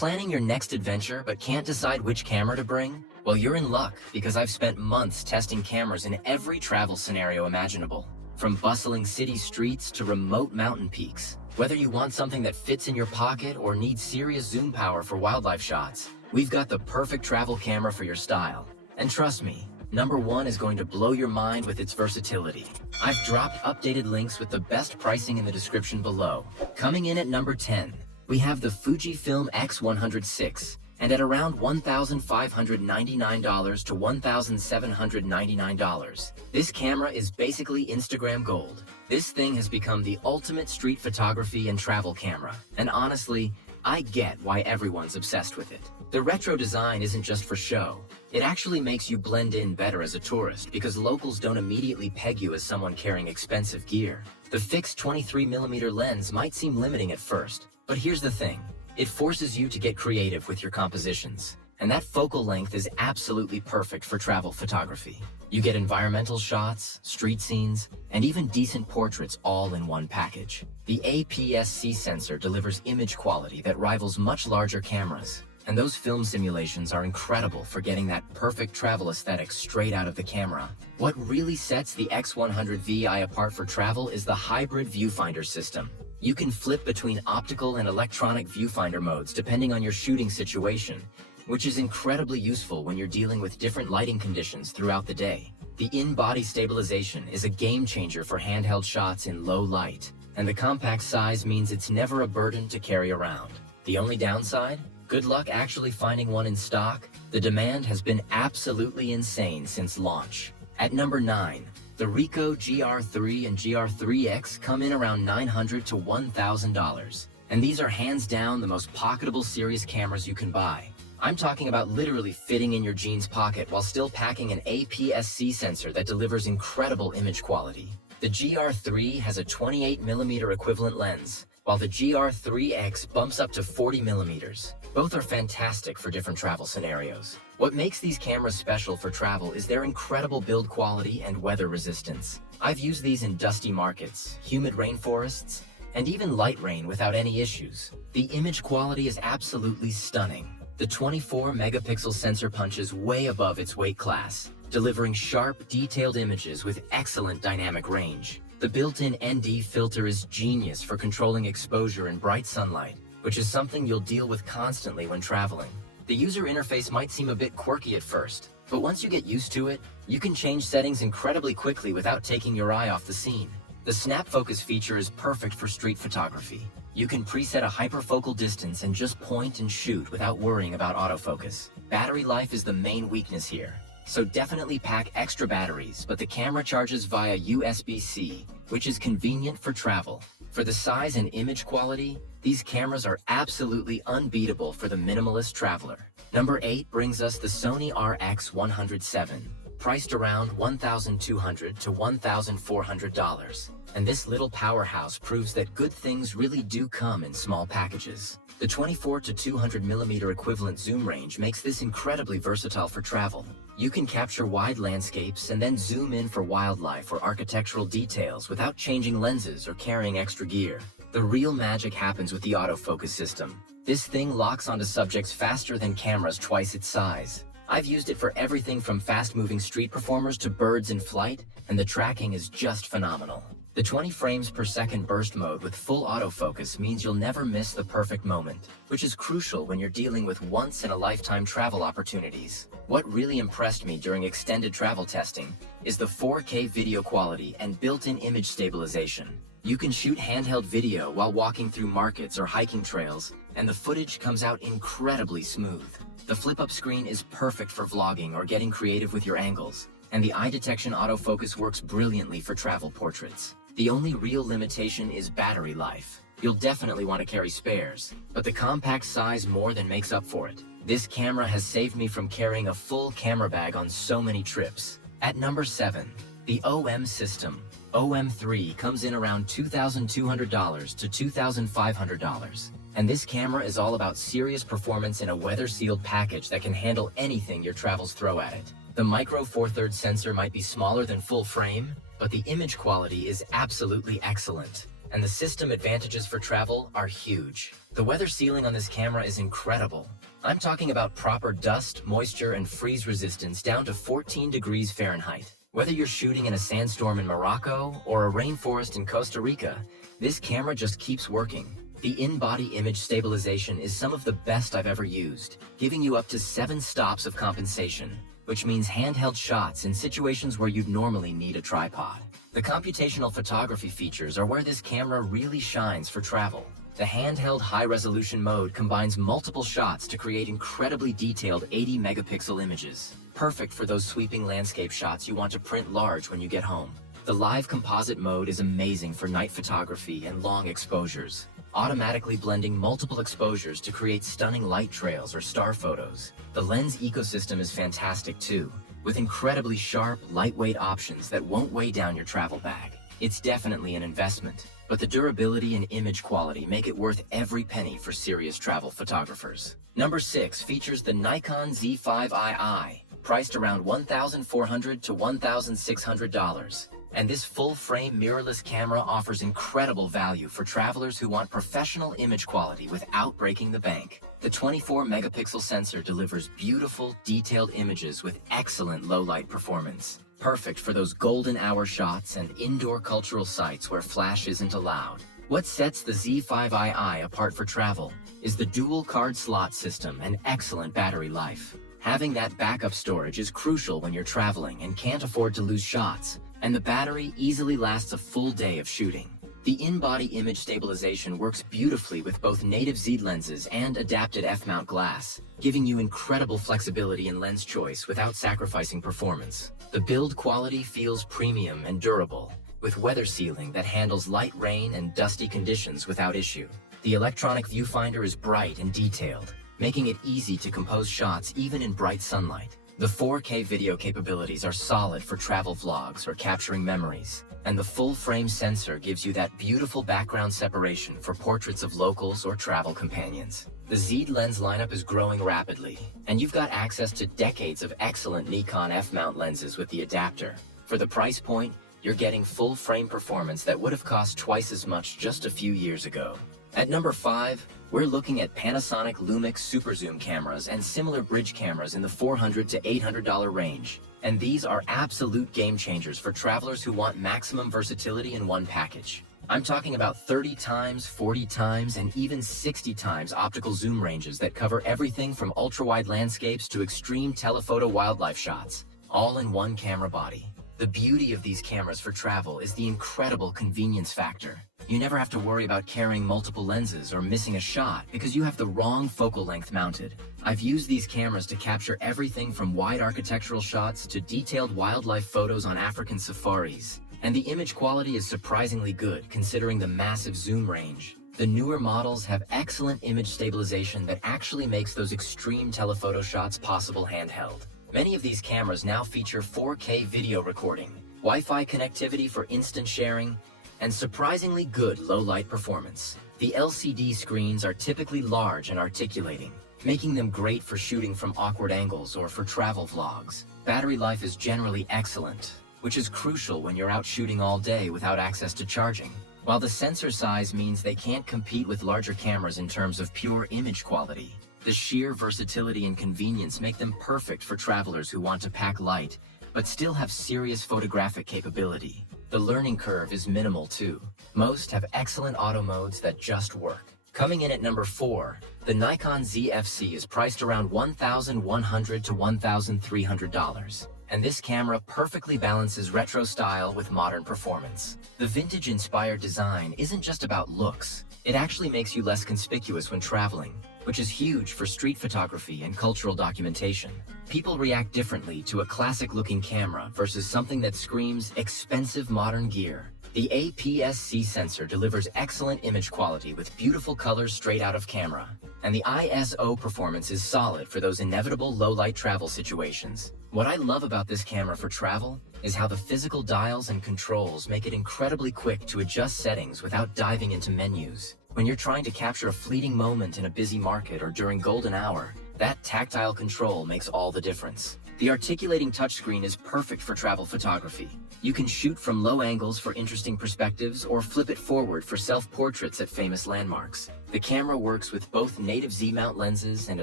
Planning your next adventure but can't decide which camera to bring? Well, you're in luck, because I've spent months testing cameras in every travel scenario imaginable. From bustling city streets to remote mountain peaks. Whether you want something that fits in your pocket or need serious zoom power for wildlife shots, we've got the perfect travel camera for your style. And trust me, number one is going to blow your mind with its versatility. I've dropped updated links with the best pricing in the description below. Coming in at number 10, we have the Fujifilm X106, and at around $1,599 to $1,799. This camera is basically Instagram gold. This thing has become the ultimate street photography and travel camera, and honestly, I get why everyone's obsessed with it. The retro design isn't just for show. It actually makes you blend in better as a tourist because locals don't immediately peg you as someone carrying expensive gear. The fixed 23mm lens might seem limiting at first, but here's the thing. It forces you to get creative with your compositions. And that focal length is absolutely perfect for travel photography. You get environmental shots, street scenes, and even decent portraits all in one package. The APS-C sensor delivers image quality that rivals much larger cameras. And those film simulations are incredible for getting that perfect travel aesthetic straight out of the camera. What really sets the X100VI apart for travel is the hybrid viewfinder system. You can flip between optical and electronic viewfinder modes depending on your shooting situation, which is incredibly useful when you're dealing with different lighting conditions throughout the day. The in-body stabilization is a game changer for handheld shots in low light, and the compact size means it's never a burden to carry around. The only downside? Good luck actually finding one in stock. The demand has been absolutely insane since launch. At number 9, the Ricoh GR3 and GR3X come in around $900 to $1,000. And these are hands down the most pocketable series cameras you can buy. I'm talking about literally fitting in your jeans pocket while still packing an APS-C sensor that delivers incredible image quality. The GR3 has a 28mm equivalent lens, while the GR3X bumps up to 40mm. Both are fantastic for different travel scenarios. What makes these cameras special for travel is their incredible build quality and weather resistance. I've used these in dusty markets, humid rainforests, and even light rain without any issues. The image quality is absolutely stunning. The 24-megapixel sensor punches way above its weight class, delivering sharp, detailed images with excellent dynamic range. The built-in ND filter is genius for controlling exposure in bright sunlight, which is something you'll deal with constantly when traveling. The user interface might seem a bit quirky at first, but once you get used to it, you can change settings incredibly quickly without taking your eye off the scene. The snap focus feature is perfect for street photography. You can preset a hyperfocal distance and just point and shoot without worrying about autofocus. Battery life is the main weakness here, so definitely pack extra batteries, but the camera charges via USB-C, which is convenient for travel. For the size and image quality, these cameras are absolutely unbeatable for the minimalist traveler. Number 8 brings us the Sony RX107, priced around $1,200 to $1,400. And this little powerhouse proves that good things really do come in small packages. The 24 to 200mm equivalent zoom range makes this incredibly versatile for travel. You can capture wide landscapes and then zoom in for wildlife or architectural details without changing lenses or carrying extra gear. The real magic happens with the autofocus system. This thing locks onto subjects faster than cameras twice its size. I've used it for everything from fast-moving street performers to birds in flight, and the tracking is just phenomenal. The 20 frames per second burst mode with full autofocus means you'll never miss the perfect moment, which is crucial when you're dealing with once-in-a-lifetime travel opportunities. What really impressed me during extended travel testing is the 4K video quality and built-in image stabilization. You can shoot handheld video while walking through markets or hiking trails, and the footage comes out incredibly smooth. The flip-up screen is perfect for vlogging or getting creative with your angles, and the eye detection autofocus works brilliantly for travel portraits. The only real limitation is battery life. You'll definitely want to carry spares, but the compact size more than makes up for it. This camera has saved me from carrying a full camera bag on so many trips. At number 7, the OM System. OM3 comes in around $2,200 to $2,500. And this camera is all about serious performance in a weather-sealed package that can handle anything your travels throw at it. The Micro Four Thirds sensor might be smaller than full frame, but the image quality is absolutely excellent. and the system advantages for travel are huge. The weather sealing on this camera is incredible. I'm talking about proper dust, moisture, and freeze resistance down to 14 degrees Fahrenheit. Whether you're shooting in a sandstorm in Morocco or a rainforest in Costa Rica, this camera just keeps working. The in-body image stabilization is some of the best I've ever used, giving you up to 7 stops of compensation, which means handheld shots in situations where you'd normally need a tripod. The computational photography features are where this camera really shines for travel. The handheld high-resolution mode combines multiple shots to create incredibly detailed 80-megapixel images, perfect for those sweeping landscape shots you want to print large when you get home. The live composite mode is amazing for night photography and long exposures, automatically blending multiple exposures to create stunning light trails or star photos. The lens ecosystem is fantastic too, with incredibly sharp, lightweight options that won't weigh down your travel bag. It's definitely an investment, but the durability and image quality make it worth every penny for serious travel photographers. Number 6 features the Nikon Z5II, priced around $1,400 to $1,600. And this full-frame mirrorless camera offers incredible value for travelers who want professional image quality without breaking the bank. The 24-megapixel sensor delivers beautiful, detailed images with excellent low-light performance, perfect for those golden hour shots and indoor cultural sites where flash isn't allowed. What sets the Z5II apart for travel is the dual card slot system and excellent battery life. Having that backup storage is crucial when you're traveling and can't afford to lose shots, and the battery easily lasts a full day of shooting. The in-body image stabilization works beautifully with both native Z lenses and adapted f-mount glass, giving you incredible flexibility in lens choice without sacrificing performance. The build quality feels premium and durable, with weather sealing that handles light rain and dusty conditions without issue. The electronic viewfinder is bright and detailed, making it easy to compose shots even in bright sunlight. The 4K video capabilities are solid for travel vlogs or capturing memories, and the full-frame sensor gives you that beautiful background separation for portraits of locals or travel companions. The Z lens lineup is growing rapidly, and you've got access to decades of excellent Nikon f-mount lenses with the adapter. For the price point, you're getting full-frame performance that would have cost twice as much just a few years ago. At number 5, we're looking at Panasonic Lumix Super Zoom cameras and similar bridge cameras in the $400 to $800 range. And these are absolute game changers for travelers who want maximum versatility in one package. I'm talking about 30 times, 40 times, and even 60 times optical zoom ranges that cover everything from ultra-wide landscapes to extreme telephoto wildlife shots, all in one camera body. The beauty of these cameras for travel is the incredible convenience factor. You never have to worry about carrying multiple lenses or missing a shot because you have the wrong focal length mounted. I've used these cameras to capture everything from wide architectural shots to detailed wildlife photos on African safaris. And the image quality is surprisingly good considering the massive zoom range. The newer models have excellent image stabilization that actually makes those extreme telephoto shots possible handheld. Many of these cameras now feature 4K video recording, Wi-Fi connectivity for instant sharing, and surprisingly good low-light performance. The LCD screens are typically large and articulating, making them great for shooting from awkward angles or for travel vlogs. Battery life is generally excellent, which is crucial when you're out shooting all day without access to charging. While the sensor size means they can't compete with larger cameras in terms of pure image quality, the sheer versatility and convenience make them perfect for travelers who want to pack light, but still have serious photographic capability. The learning curve is minimal too. Most have excellent auto modes that just work. Coming in at number 4, the Nikon ZFC is priced around $1,100 to $1,300. And this camera perfectly balances retro style with modern performance. The vintage-inspired design isn't just about looks. It actually makes you less conspicuous when traveling, which is huge for street photography and cultural documentation. People react differently to a classic-looking camera versus something that screams expensive modern gear. The APS-C sensor delivers excellent image quality with beautiful colors straight out of camera, and the ISO performance is solid for those inevitable low-light travel situations. What I love about this camera for travel is how the physical dials and controls make it incredibly quick to adjust settings without diving into menus. When you're trying to capture a fleeting moment in a busy market or during golden hour, that tactile control makes all the difference. The articulating touchscreen is perfect for travel photography. You can shoot from low angles for interesting perspectives or flip it forward for self-portraits at famous landmarks. The camera works with both native Z-mount lenses and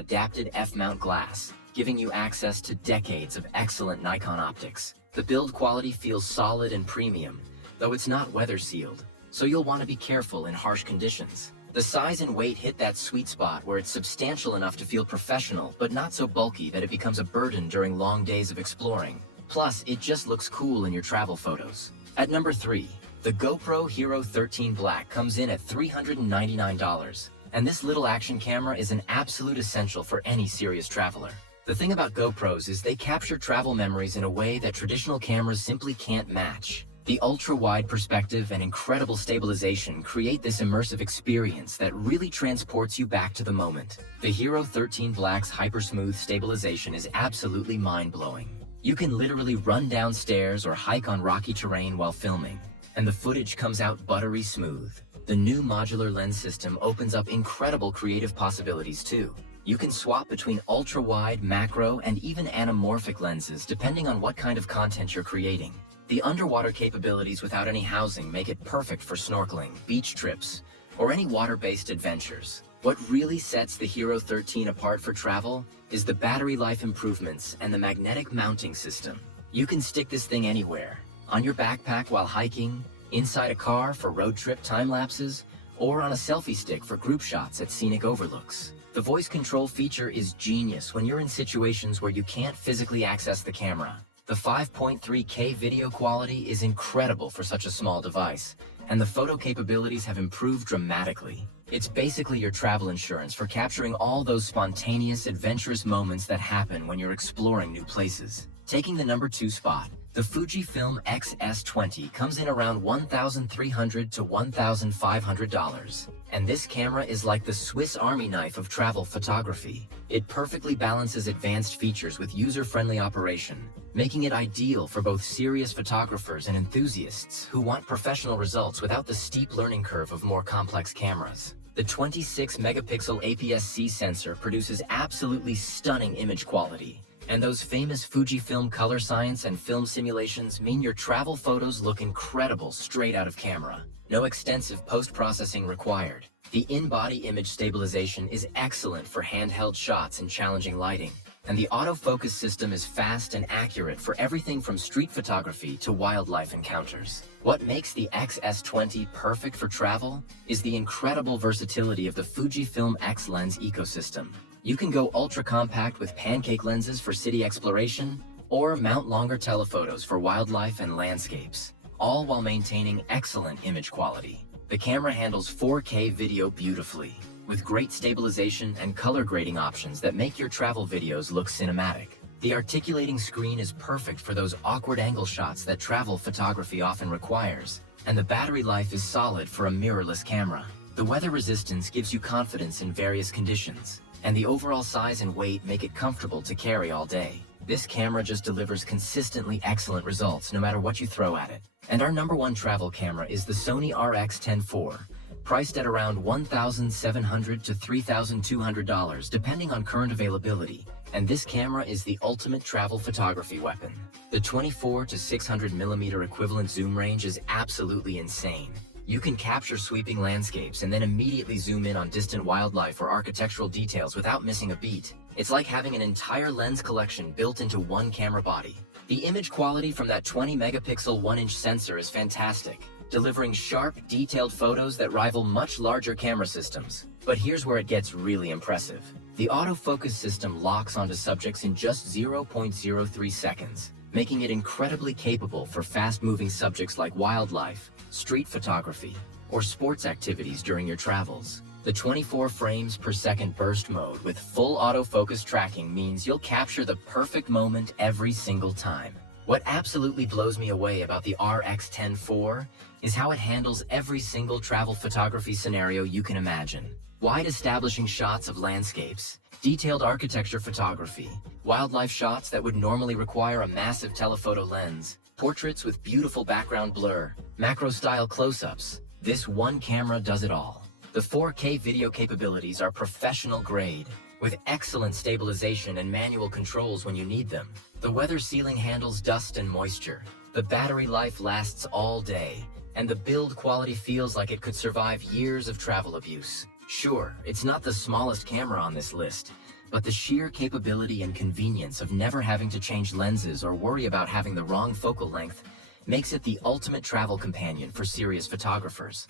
adapted F-mount glass, giving you access to decades of excellent Nikon optics. The build quality feels solid and premium, though it's not weather-sealed, so you'll want to be careful in harsh conditions. The size and weight hit that sweet spot where it's substantial enough to feel professional, but not so bulky that it becomes a burden during long days of exploring. Plus, it just looks cool in your travel photos. At number 3, the GoPro Hero 13 Black comes in at $399, and this little action camera is an absolute essential for any serious traveler. The thing about GoPros is they capture travel memories in a way that traditional cameras simply can't match. The ultra-wide perspective and incredible stabilization create this immersive experience that really transports you back to the moment. The Hero 13 Black's hyper-smooth stabilization is absolutely mind-blowing. You can literally run down stairs or hike on rocky terrain while filming, and the footage comes out buttery smooth. The new modular lens system opens up incredible creative possibilities too. You can swap between ultra-wide, macro, and even anamorphic lenses depending on what kind of content you're creating. The underwater capabilities without any housing make it perfect for snorkeling, beach trips, or any water-based adventures. What really sets the Hero 13 apart for travel is the battery life improvements and the magnetic mounting system. You can stick this thing anywhere, on your backpack while hiking, inside a car for road trip time lapses, or on a selfie stick for group shots at scenic overlooks. The voice control feature is genius when you're in situations where you can't physically access the camera. The 5.3K video quality is incredible for such a small device, and the photo capabilities have improved dramatically. It's basically your travel insurance for capturing all those spontaneous, adventurous moments that happen when you're exploring new places. Taking the number 2 spot, the Fujifilm X-S20 comes in around $1,300 to $1,500. And this camera is like the Swiss Army knife of travel photography. It perfectly balances advanced features with user-friendly operation, making it ideal for both serious photographers and enthusiasts who want professional results without the steep learning curve of more complex cameras. The 26-megapixel APS-C sensor produces absolutely stunning image quality, and those famous Fujifilm color science and film simulations mean your travel photos look incredible straight out of camera. No extensive post-processing required. The in-body image stabilization is excellent for handheld shots in challenging lighting, and the autofocus system is fast and accurate for everything from street photography to wildlife encounters. What makes the X-S20 perfect for travel is the incredible versatility of the Fujifilm X-Lens ecosystem. You can go ultra-compact with pancake lenses for city exploration, or mount longer telephotos for wildlife and landscapes, all while maintaining excellent image quality. The camera handles 4K video beautifully, with great stabilization and color grading options that make your travel videos look cinematic. The articulating screen is perfect for those awkward angle shots that travel photography often requires, and the battery life is solid for a mirrorless camera. The weather resistance gives you confidence in various conditions, and the overall size and weight make it comfortable to carry all day. This camera just delivers consistently excellent results no matter what you throw at it. And our number 1 travel camera is the Sony RX10 IV, priced at around $1,700 to $3,200 depending on current availability. And this camera is the ultimate travel photography weapon. The 24 to 600mm equivalent zoom range is absolutely insane. You can capture sweeping landscapes and then immediately zoom in on distant wildlife or architectural details without missing a beat. It's like having an entire lens collection built into one camera body. The image quality from that 20-megapixel 1-inch sensor is fantastic, delivering sharp, detailed photos that rival much larger camera systems. But here's where it gets really impressive. The autofocus system locks onto subjects in just 0.03 seconds, making it incredibly capable for fast-moving subjects like wildlife, street photography, or sports activities during your travels. The 24 frames per second burst mode with full autofocus tracking means you'll capture the perfect moment every single time. What absolutely blows me away about the RX10 IV is how it handles every single travel photography scenario you can imagine. Wide establishing shots of landscapes, detailed architecture photography, wildlife shots that would normally require a massive telephoto lens, portraits with beautiful background blur, macro-style close-ups. This one camera does it all. The 4K video capabilities are professional grade, with excellent stabilization and manual controls when you need them. The weather sealing handles dust and moisture. The battery life lasts all day, and the build quality feels like it could survive years of travel abuse. Sure, it's not the smallest camera on this list, but the sheer capability and convenience of never having to change lenses or worry about having the wrong focal length makes it the ultimate travel companion for serious photographers.